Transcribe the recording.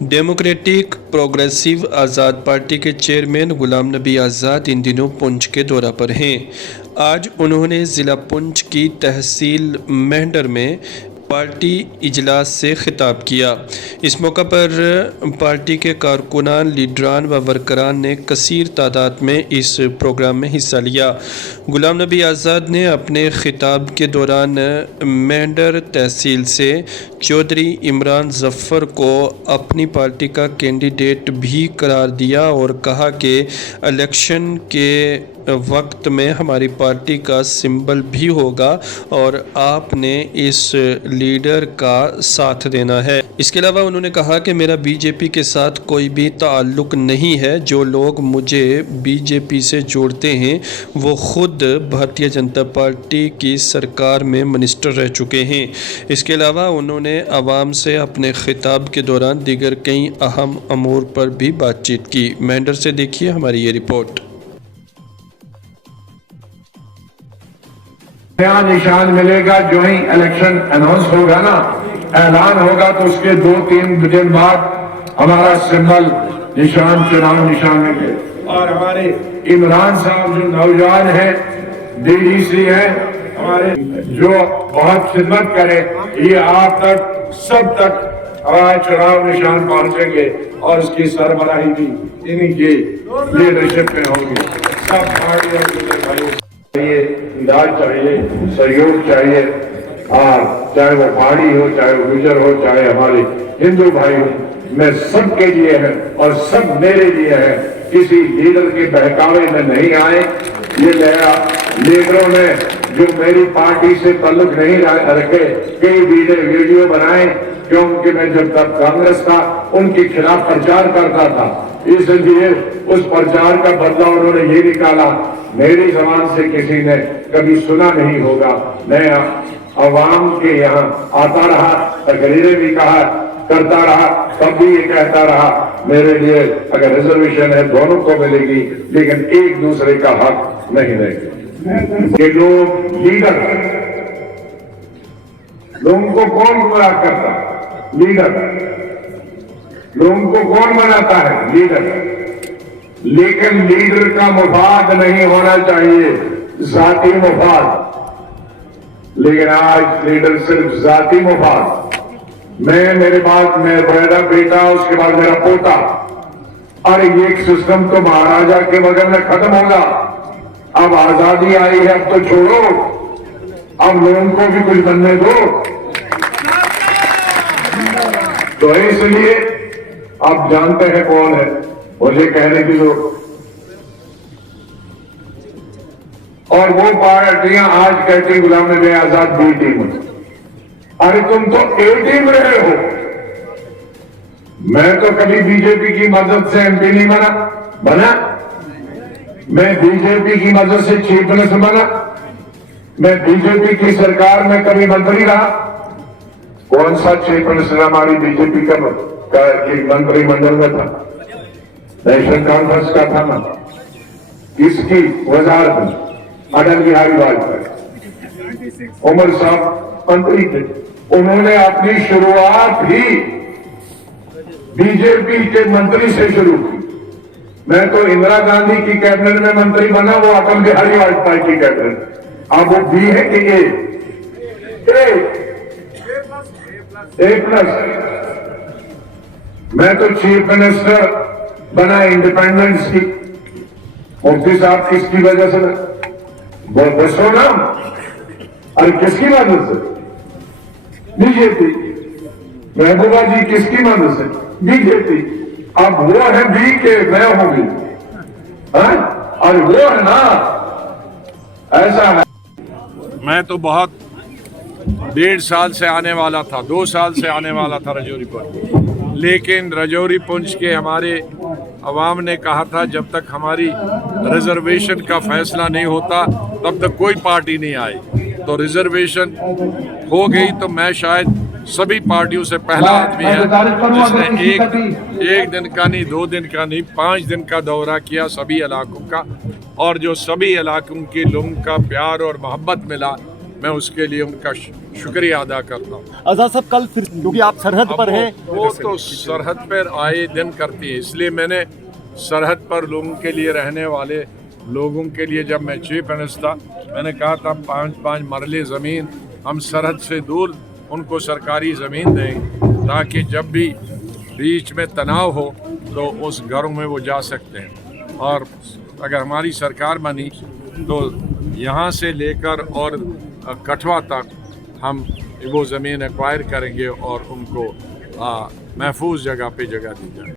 Democratic progressive आज़ाद party के chairman Ghulam Nabi Azad इन दिनों पुंछ के दौरा पर हैं। आज उन्होंने ज़िला पुंछ की तहसील मेंढर में पार्टी इजलास से खिताब किया। इस मौका पर पार्टी के कारकुनान, लीडरान व वर्करान ने कसीर तादाद में इस प्रोग्राम में हिस्सा लिया। गुलाम नबी आज़ाद ने अपने खिताब के दौरान मेंढर तहसील से चौधरी इमरान ज़फ़र को अपनी पार्टी का कैंडिडेट भी करार दिया और कहा कि इलेक्शन के वक्त में हमारी पार्टी का सिंबल भी होगा और आपने इस लीडर का साथ देना है। इसके अलावा उन्होंने कहा कि मेरा बीजेपी के साथ कोई भी ताल्लुक़ नहीं है। जो लोग मुझे बीजेपी से जोड़ते हैं वो खुद भारतीय जनता पार्टी की सरकार में मिनिस्टर रह चुके हैं। इसके अलावा उन्होंने आवाम से अपने खिताब के दौरान दीगर कई अहम अमूर पर भी बातचीत की। मेंढर से देखिए हमारी ये रिपोर्ट। नया निशान मिलेगा जो ही इलेक्शन अनाउंस होगा ना, ऐलान होगा तो उसके 2-3 दिन बाद हमारा सिंबल निशान चुनाव निशान में और हमारे इमरान साहब जो नौजवान हैं, डीडीसी हैं हमारे, जो बहुत खिदमत करे, ये आप तक सब तक हमारा चुनाव निशान पहुंचेंगे और उसकी सरबराही भी इन्हीं की लीडरशिप में होगी। सब पार्टियों के भाइयों इमदाद चाहिए, सहयोग चाहिए, और चाहे वो पहाड़ी हो, चाहे वो गुजर हो, चाहे हमारे हिंदू भाई हो, मैं सबके लिए है और सब मेरे लिए है। किसी लीडर के बहकावे में नहीं आए। ये नया लीडरों ने जो मेरी पार्टी से ताल्लुक नहीं रखे, कई वीडियो बनाए, क्योंकि मैं जब तक कांग्रेस था उनके खिलाफ प्रचार करता था, इसलिए उस प्रचार का बदला उन्होंने ये निकाला। मेरी जबान से किसी ने कभी सुना नहीं होगा। मैं अवाम के यहाँ आता रहा, तकरीरें भी कहा करता रहा, तब भी ये कहता रहा मेरे लिए अगर रिजर्वेशन है दोनों को मिलेगी, लेकिन एक दूसरे का हक नहीं देंगे। ये लोग लीडर, लोगों को कौन गुमराह करता? लीडर। लोगों को कौन बनाता है? लीडर। लेकिन लीडर का मुफाद नहीं होना चाहिए, जाती मुफाद। लेकिन आज लीडर सिर्फ जाती मुफाद। मैं, मेरे बाद मैं मेरा बेटा, उसके बाद मेरा पोता। अरे ये सिस्टम तो महाराजा के बगल में खत्म होगा। अब आजादी आई है, अब तो छोड़ो, अब लोगों को भी कुछ बनने दो। तो इसलिए आप जानते हैं कौन है मुझे कहने की लोग, और वो पार्टियां आज कहती गुलाम नबी आजाद बी टीम। अरे तुम तो ए टीम रहे हो। मैं तो कभी बीजेपी की मदद से एमपी नहीं बना। मैं बीजेपी की मदद से चीफ मिनिस्टर बना। मैं बीजेपी की सरकार में कभी मंत्री रहा। कौन सा चीफ मिनिस्टर हमारी बीजेपी का मंत्रिमंडल में था? नेशनल कॉन्फ्रेंस का था ना। किसकी वजारत में? अटल बिहारी वाजपेयी। उमर साहब मंत्री थे, उन्होंने अपनी शुरुआत ही बीजेपी के मंत्री से शुरू की। मैं तो इंदिरा गांधी की कैबिनेट में मंत्री बना, वो अटल बिहारी वाजपेयी की कैबिनेट। अब वो बी है कि ए प्लस। मैं तो चीफ मिनिस्टर बना इंडिपेंडेंस की। मुफ्ती साहब किसकी वजह से? बसो ना। अरे किसकी मदद से? बीजेपी। महबूबा जी किसकी मदद से? बीजेपी। अब वो है बी के मैं होंगी, और वो है ना, ऐसा है। मैं तो बहुत 1.5 साल से आने वाला था, 2 साल से आने वाला था रजौरी पर, लेकिन रजौरी पुंछ के हमारे अवाम ने कहा था जब तक हमारी रिजर्वेशन का फैसला नहीं होता तब तक कोई पार्टी नहीं आए। तो रिजर्वेशन हो गई तो मैं शायद सभी पार्टियों से पहला आदमी है जिसने एक दिन का नहीं, 2 दिन का नहीं, 5 दिन का दौरा किया सभी इलाकों का, और जो सभी इलाकों के लोगों का प्यार और मोहब्बत मिला मैं उसके लिए उनका शुक्रिया अदा करता हूँ। आजाद साहब कल फिर क्योंकि आप सरहद पर हैं, वो तो सरहद पर आए दिन करती है, इसलिए मैंने सरहद पर लोगों के लिए रहने वाले लोगों के लिए जब मैं चीफ मिनिस्टर था, मैंने कहा था 5-5 मरले ज़मीन हम सरहद से दूर उनको सरकारी ज़मीन दें, ताकि जब भी बीच में तनाव हो तो उस घरों में वो जा सकते हैं। और अगर हमारी सरकार बनी तो यहाँ से लेकर और कठवा तक हम वो ज़मीन एक्वायर करेंगे और उनको महफूज जगह पे जगह दी जाए।